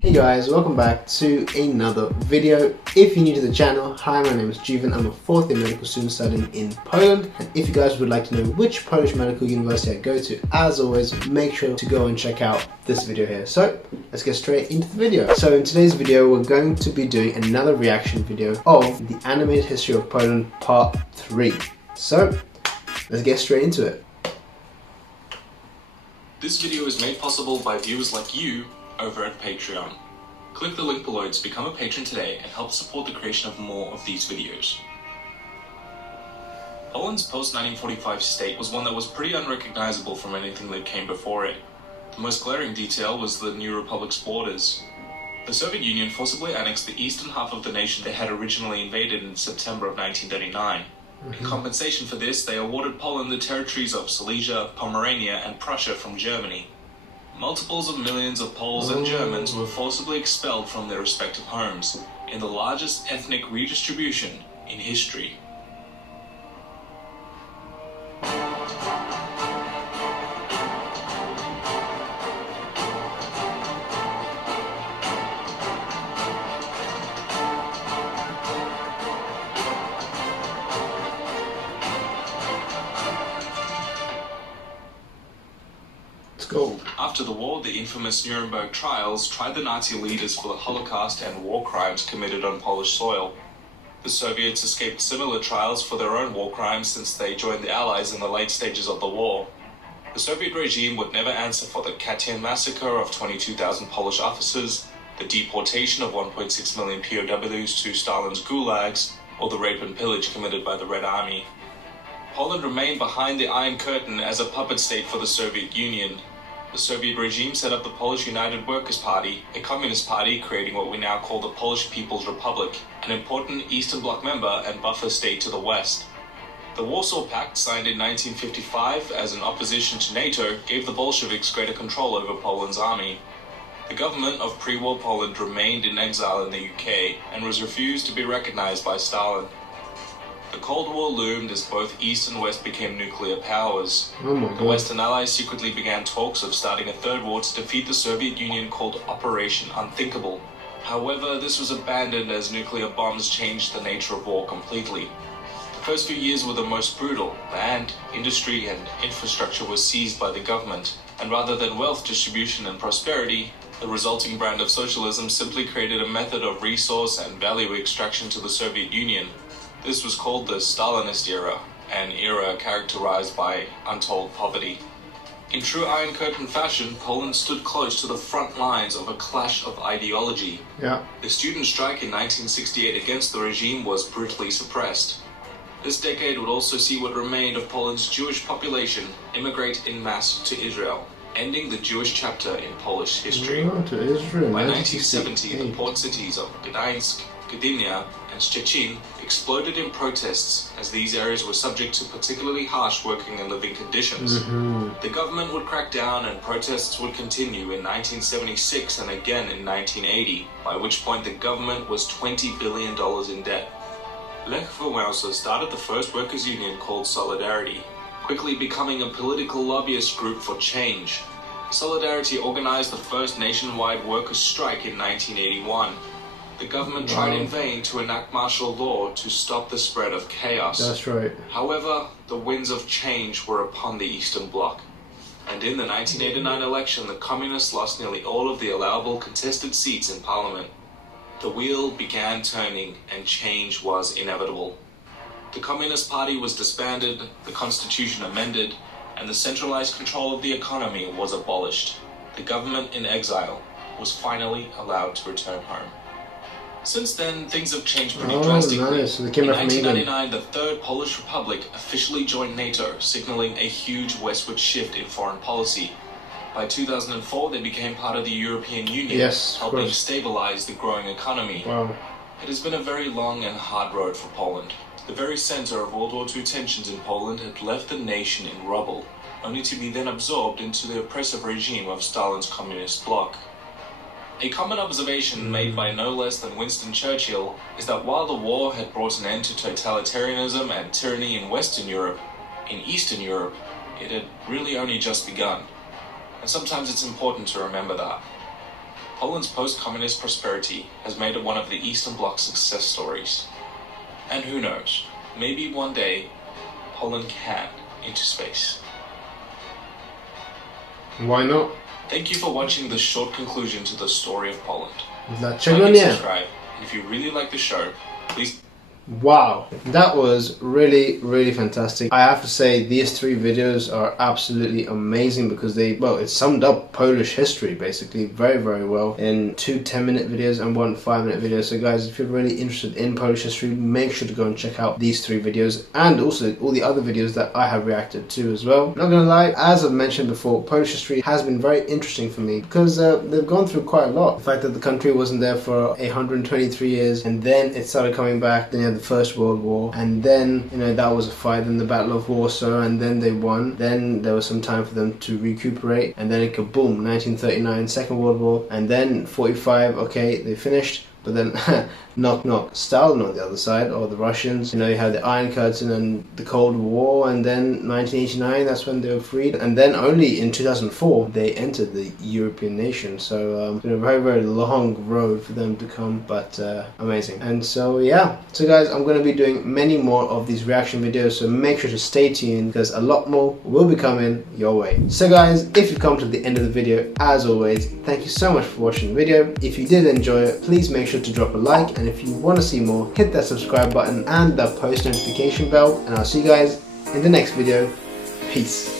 Hey guys, welcome back to another video. If you're new to the channel, hi, my name is Jeevan. I'm a fourth year medical student studying in Poland. And if you guys would like to know which Polish medical university I go to, as always, make sure to go and check out this video here. So let's get straight into the video. So in today's video, we're going to be doing another reaction video of the animated history of Poland part 3. So let's get straight into it. This video is made possible by viewers like you over at Patreon. Click the link below to become a patron today and help support the creation of more of these videos. Poland's post-1945 state was one that was pretty unrecognizable from anything that came before it. The most glaring detail was the new republic's borders. The Soviet Union forcibly annexed the eastern half of the nation they had originally invaded in September of 1939. In compensation for this, they awarded Poland the territories of Silesia, Pomerania, and Prussia from Germany. Multiples of millions of Poles and Germans were forcibly expelled from their respective homes, in the largest ethnic redistribution in history. Go. After the war, the infamous Nuremberg Trials tried the Nazi leaders for the Holocaust and war crimes committed on Polish soil. The Soviets escaped similar trials for their own war crimes since they joined the Allies in the late stages of the war. The Soviet regime would never answer for the Katyn massacre of 22,000 Polish officers, the deportation of 1.6 million POWs to Stalin's gulags, or the rape and pillage committed by the Red Army. Poland remained behind the Iron Curtain as a puppet state for the Soviet Union. The Soviet regime set up the Polish United Workers' Party, a communist party creating what we now call the Polish People's Republic, an important Eastern Bloc member and buffer state to the west. The Warsaw Pact, signed in 1955 as an opposition to NATO, gave the Bolsheviks greater control over Poland's army. The government of pre-war Poland remained in exile in the UK and was refused to be recognized by Stalin. The Cold War loomed as both East and West became nuclear powers. The Western Allies secretly began talks of starting a third war to defeat the Soviet Union called Operation Unthinkable. However, this was abandoned as nuclear bombs changed the nature of war completely. The first few years were the most brutal. Land, industry, and infrastructure were seized by the government, and rather than wealth distribution and prosperity, the resulting brand of socialism simply created a method of resource and value extraction to the Soviet Union. This was called the Stalinist Era, an era characterized by untold poverty. In true Iron Curtain fashion, Poland stood close to the front lines of a clash of ideology. The student strike in 1968 against the regime was brutally suppressed. This decade would also see what remained of Poland's Jewish population immigrate en masse to Israel, ending the Jewish chapter in Polish history. By 1970, the port cities of Gdańsk, Gdynia, and Szczecin exploded in protests as these areas were subject to particularly harsh working and living conditions. The government would crack down and protests would continue in 1976 and again in 1980, by which point the government was $20 billion in debt. Lech Wałęsa started the first workers' union called Solidarity, quickly becoming a political lobbyist group for change. Solidarity organized the first nationwide workers' strike in 1981. The government tried in vain to enact martial law to stop the spread of chaos. That's right. However, the winds of change were upon the Eastern Bloc. And in the 1989 election, the communists lost nearly all of the allowable contested seats in parliament. The wheel began turning and change was inevitable. The Communist Party was disbanded, the constitution amended, and the centralized control of the economy was abolished. The government in exile was finally allowed to return home. Since then, things have changed pretty drastically. Nice. So they came in back from 1999, the Third Polish Republic officially joined NATO, signaling a huge westward shift in foreign policy. By 2004, they became part of the European Union, helping stabilize the growing economy. It has been a very long and hard road for Poland. The very center of World War II tensions in Poland had left the nation in rubble, only to be then absorbed into the oppressive regime of Stalin's communist bloc. A common observation made by no less than Winston Churchill is that while the war had brought an end to totalitarianism and tyranny in Western Europe, in Eastern Europe, it had really only just begun. And sometimes it's important to remember that. Poland's post-communist prosperity has made it one of the Eastern Bloc's success stories. And who knows, maybe one day, Poland can into space. Why not? Thank you for watching this short conclusion to the story of Poland. Dlaczego Like nie? and subscribe, and if you really like the show, please... Wow, that was really fantastic. I have to say these 3 videos are absolutely amazing because it summed up Polish history basically very well in 2 10-minute videos and 1 5-minute video. So guys, if you're really interested in Polish history, make sure to go and check out these 3 videos and also all the other videos that I have reacted to as well. Not gonna lie, as I've mentioned before, Polish history has been very interesting for me because they've gone through quite a lot. The fact that the country wasn't there for 123 years and then it started coming back, then you had the First World War, and then that was a fight in the Battle of Warsaw, and then they won. Then there was some time for them to recuperate, and then it kaboom, 1939, Second World War, and then 45, okay, they finished. But then, knock knock, Stalin on the other side, or the Russians. You have the Iron Curtain and the Cold War, and then 1989, that's when they were freed. And then only in 2004, they entered the European nation. So, it's been a very long road for them to come, but amazing. And so, yeah. So guys, I'm going to be doing many more of these reaction videos, so make sure to stay tuned, because a lot more will be coming your way. So guys, if you've come to the end of the video, as always, thank you so much for watching the video. If you did enjoy it, please make sure to drop a like, and if you want to see more, hit that subscribe button and the post notification bell, and I'll see you guys in the next video. Peace.